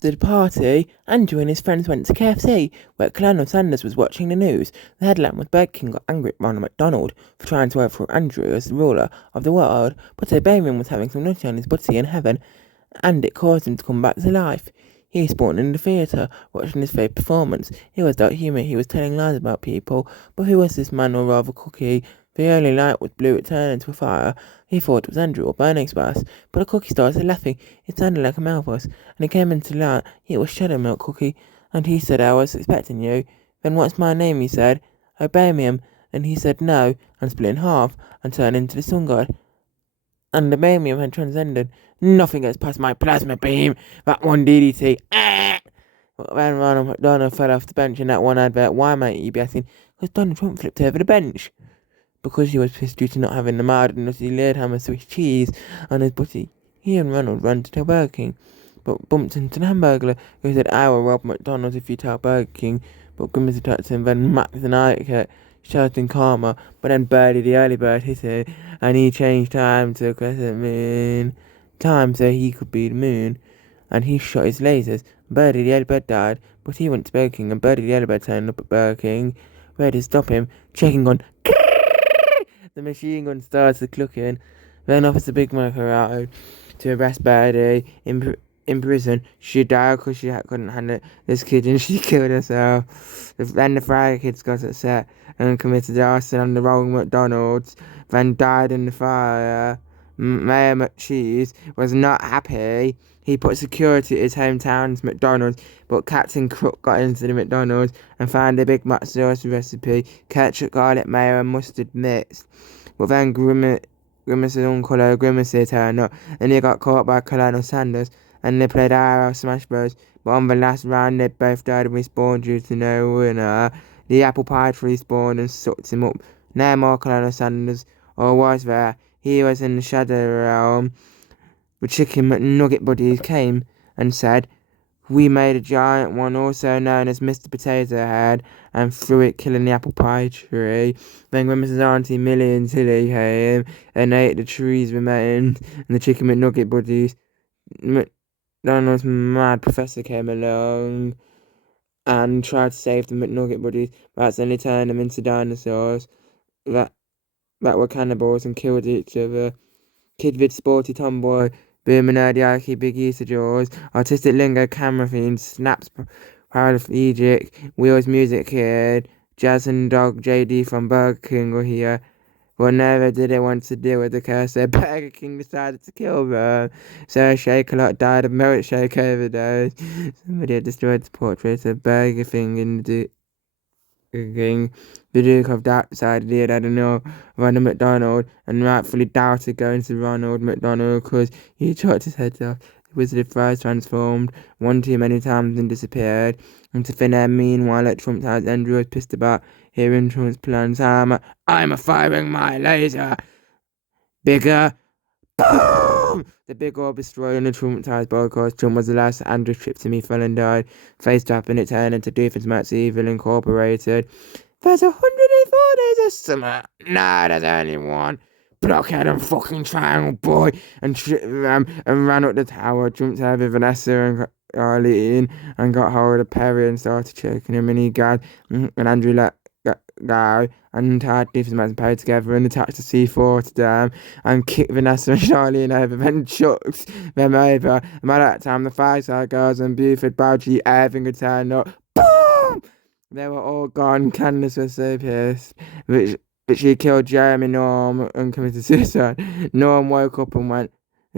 After the party, Andrew and his friends went to KFC, where Colonel Sanders was watching the news. The headline was Burger King got angry at Ronald McDonald for trying to overthrow Andrew as the ruler of the world, but Bamian was having some nutty on his butty in heaven, and it caused him to come back to life. He spawned in the theatre, watching his favourite performance. He was dark humour, he was telling lies about people, but who was this man, or rather Cookie? The only light was blue, it turned into a fire. He thought it was Andrew or burning spice, but a Cookie started laughing. It sounded like a mouthwash, and he came into light. It was Shadow Milk Cookie, and he said, I was expecting you. Then what's my name, he said. Obey me, and he said no, and split in half, and turned into the sun god. And the Bamium had transcended. Nothing gets past my plasma beam. That one DDT. Then Ronald McDonald fell off the bench in that one advert. Why, mate, you'd be asking? Because Donald Trump flipped over the bench. Because he was pissed due to not having the mild and nutty Leardhammer Swiss cheese on his butty. He and Ronald ran to tell Burger King, but bumped into the Hamburglar, who said, I will rob McDonald's if you tell Burger King. But Grimace attacked him, then Max and Ike shouting karma, but then Birdie the early bird hit it, and he changed time to a crescent moon. Time so he could be the moon, and he shot his lasers. Birdie the early bird died, but he went to Burger King, and Birdie the early bird turned up at Burger King, ready to stop him, checking on. The machine gun started clucking. Then Officer Big Mac arrived to arrest Birdie in prison. She died because she couldn't handle this kid, and she killed herself. Then the Friday kids got upset and committed arson on the wrong McDonald's, then died in the fire. Mayor McCheese was not happy. He put security at his hometown's McDonald's, but Captain Crook got into the McDonald's and found a Big Mac sauce recipe, ketchup, garlic, mayo and mustard mixed. But then Grimace's uncle Grimace turned up, and he got caught by Colonel Sanders, and they played IRL Smash Bros. But on the last round, they both died and respawned due to no winner. The apple pie tree spawned and sucked him up. No more Colonel Sanders, or was there? He was in the Shadow Realm. The Chicken McNugget buddies came and said, we made a giant one, also known as Mr. Potato Head, and threw it, killing the apple pie tree. Then Grimace's auntie Millie and Tilly came and ate the tree's remains, and the Chicken McNugget buddies. McDonald's mad professor came along and tried to save the McNugget buddies, but accidentally turned them into dinosaurs that were cannibals and killed each other. Kid Vid Sporty Tomboy, Boomer Nerdy Ike, Big Easter Jaws, Artistic Lingo, Camera Fiend, Snaps, Paraplegic, Wheels Music Kid, Jazz and Dog, JD from Burger King were here. But never did they want to deal with the curse, so Burger King decided to kill them. So Shake-a-Lot died of milkshake overdose. Somebody had destroyed the portrait of Burger King in the King. The Duke of Doubt decided he had enough of Ronald McDonald, and rightfully doubted going to Ronald McDonald because he chopped his head off. The Wizard of Fries transformed one too many times and disappeared into thin air. Meanwhile, at Trump's house, Andrew was pissed about hearing Trump's plans. I'm firing my laser. Bigger. Boom! The big orb destroyed on the traumatized boycott. Trump was the last. Andrew tripped him, he fell and died. Faced up and it turned into Doofenshmirtz Evil Incorporated. There's 104 days of summer. Nah, there's only one. Blockhead and fucking triangle boy. And tripped them and ran up the tower. Jumped over Vanessa and Arlene and got hold of Perry and started choking him. And he gagged. And Andrew let go and tied Doofenshmirtz and Perry together and attached the C4 to them and kicked Vanessa and Charlene over, then chucked them over. And by that time, the Fireside Girls and Buford Bouchy, everything had turned up. Boom! They were all gone. Candace was so pissed. But she killed Jeremy Norm and committed suicide. Norm woke up and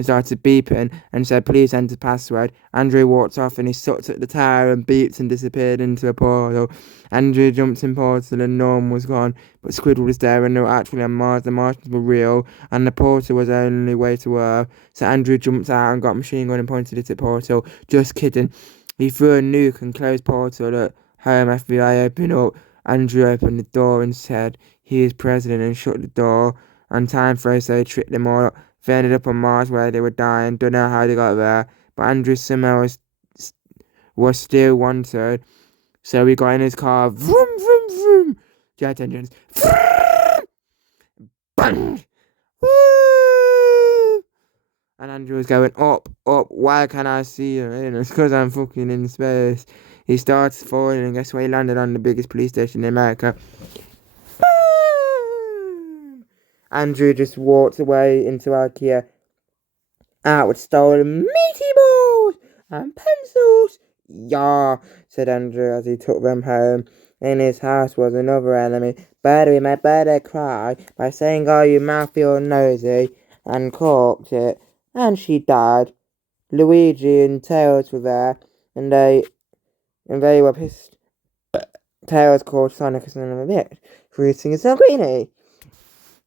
started beeping and said, please enter password. Andrew walked off and he sucked at the tower and beeped and disappeared into a portal. Andrew jumped in portal and Norm was gone, but Squidward was there and they were actually on Mars. The Martians were real and the portal was the only way to Earth. So Andrew jumped out and got a machine gun and pointed it at portal. Just kidding. He threw a nuke and closed portal at home. FBI opened up. Andrew opened the door and said he is president and shut the door. And time froze, so he tricked them all up. They ended up on Mars where they were dying. Don't know how they got there. But Andrew somehow was still wanted. So he got in his car. Vroom, vroom, vroom. Jet engines. Vroom, bang. Woo! And Andrew was going, up, why can't I see you? And it's because I'm fucking in space. He starts falling, and guess where he landed? On the biggest police station in America. Boom! Andrew just walked away into IKEA out with stolen meaty balls and pencils. Yeah, said Andrew as he took them home. In his house was another enemy. Butty made Butty cry by saying, "Oh, you mouthy or nosy," and corked it, and she died. Luigi and Tails were there, and they were pissed. Tails called Sonic a son of a bitch for eating a linguine.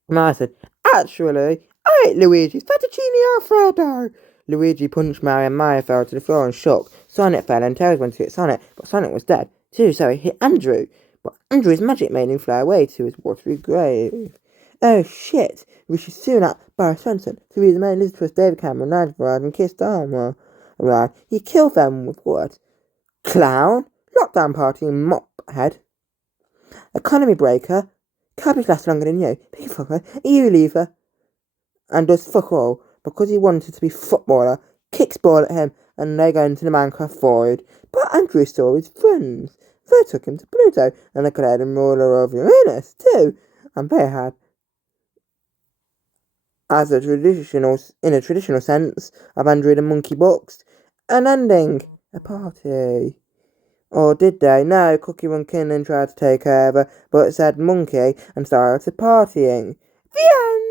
And I said, "Actually, I ate Luigi's fettuccine alfredo." Luigi punched Mario and Mario fell to the floor and shook. Sonic fell and Tails went to hit Sonic, but Sonic was dead too, so he hit Andrew. But Andrew's magic made him fly away to his watery grave. Oh shit, we should soon out Barry Swenson, Theresa May, Elizabeth David Cameron, Nigel Farage and Keir Starmer. Right, he killed them with what? Clown, lockdown party and mop head. Economy breaker, cabbage lasts longer than you, big fucker, you leaver. And does fuck all, because he wanted to be footballer, kicks ball at him, and they go into the Minecraft void. But Andrew saw his friends. They took him to Pluto, and declared him ruler of Uranus, too. I'm very happy. In a traditional sense of Andrew the Monkey Books, an ending, a party. Or did they? No, Cookie Run Kinlan tried to take over, but said monkey and started partying. The end!